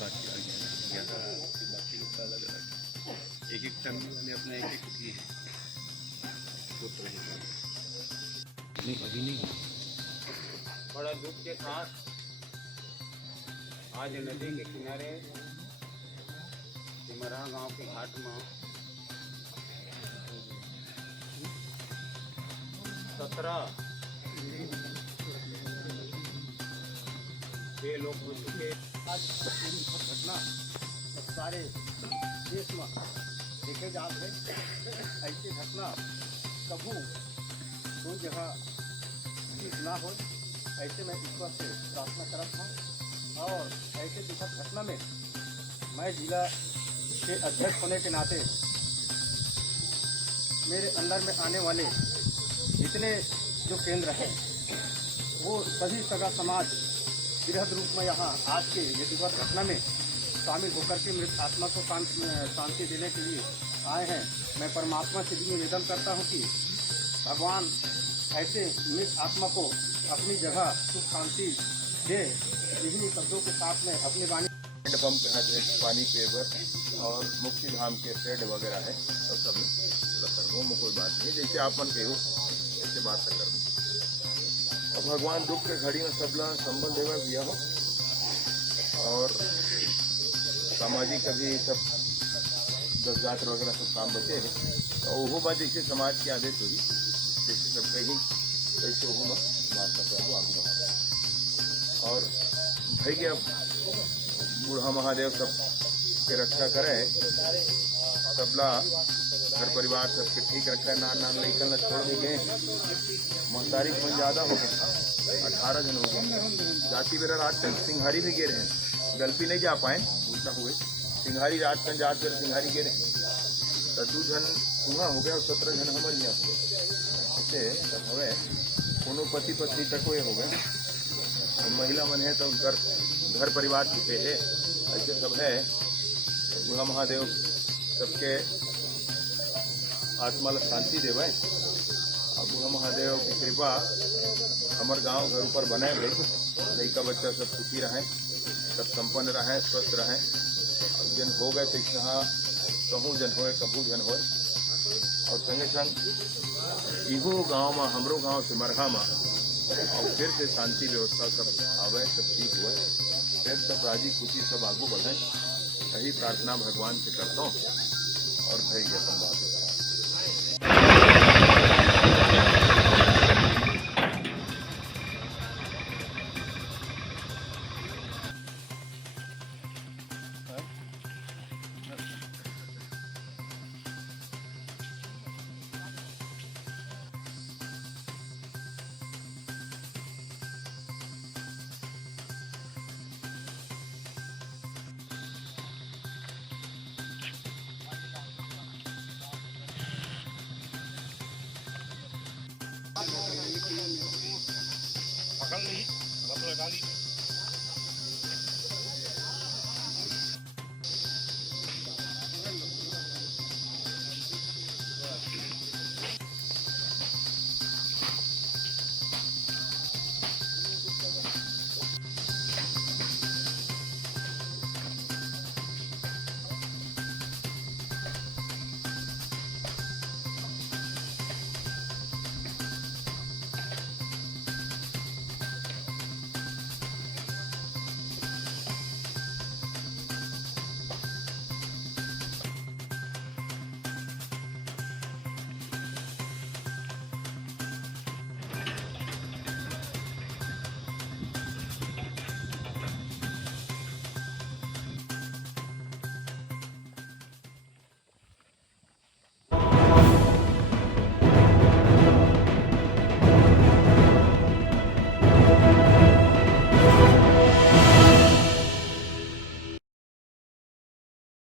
बाकी आ गया ना 11 बाकी लोग का अलग अलग एक फैमिली वाले अपना एक किए हैं। नहीं अभी नहीं। बड़ा दुख के साथ आज नदी के किनारे सिमरा गांव के घाट में 17 लोग हो चुके। आज घटना सारे देश में देखे जाते हैं। ऐसी घटना कबू कोई जगह ना हो, ऐसे मैं ईश्वर से प्रार्थना करता हूँ। और ऐसे दुखद घटना में मैं जिला के अध्यक्ष होने के नाते मेरे अंदर में आने वाले जितने जो केंद्र हैं वो सभी सगा समाज बृहद रूप में यहाँ आज के ये दुखद घटना में शामिल होकर के मृत आत्मा को शांति देने के लिए आए हैं। मैं परमात्मा से भी निवेदन करता हूँ कि भगवान ऐसे मृत आत्मा को अपनी जगह सुख शांति दे। यही शब्दों के साथ में अपनी वाणी पंप है, पानी पेवर और मुक्ति धाम के शेड वगैरह है और सब में में कोई बात नहीं, जैसे आप मन के हो ऐसे बात न कर। और भगवान दुख के घड़ी में सब लोग संबंध देवे दिया हो और सामाजिक अभी सब 10 जात वगैरह सब काम बचे हैं तो वो बात जैसे समाज की आदेश होगी जैसे सब कहीं वैसे वो बात करते हैं आगे बढ़ा। और भाई के अब बूढ़ा महादेव सब के रक्षा करे, सबला घर परिवार सबके ठीक रखे, नान लेकर न छोड़ दी गए। महतारी में ज़्यादा हो गए, 18 जन हो गए। जाति बेरा राजकन सिंघारी भी गिरे हैं, गलती नहीं जा पाए उल्टा हुए सिंघारी राजकन जात बेरा सिंघारी गिरे। तो 2 जन वहाँ हो गए और 17 जन हमारे यहाँ हो गए। ऐसे सब हुए कोनो पति पत्नी तक हुए हो गए। महिला मन है तो घर परिवार छुटे है, ऐसे सब है। बूढ़ा महादेव सबके आत्मा ला शांति देवे और बूढ़ा महादेव की कृपा हमारे गांव घर ऊपर बने रही। लड़का बच्चा सब सुखी रहें, सब संपन्न रहें, स्वस्थ रहें। और जन हो गए तो यहाँ कहूँ जन होए कबू जन होए। और संगे संग इहो गाँव में हमरो गाँव से मरहा में और फिर से शांति व्यवस्था सब आवे, सब ठीक हुए, फिर सब राजी खुशी सब आगू बढ़े। यही प्रार्थना भगवान से करता हूँ और भाई अपन बात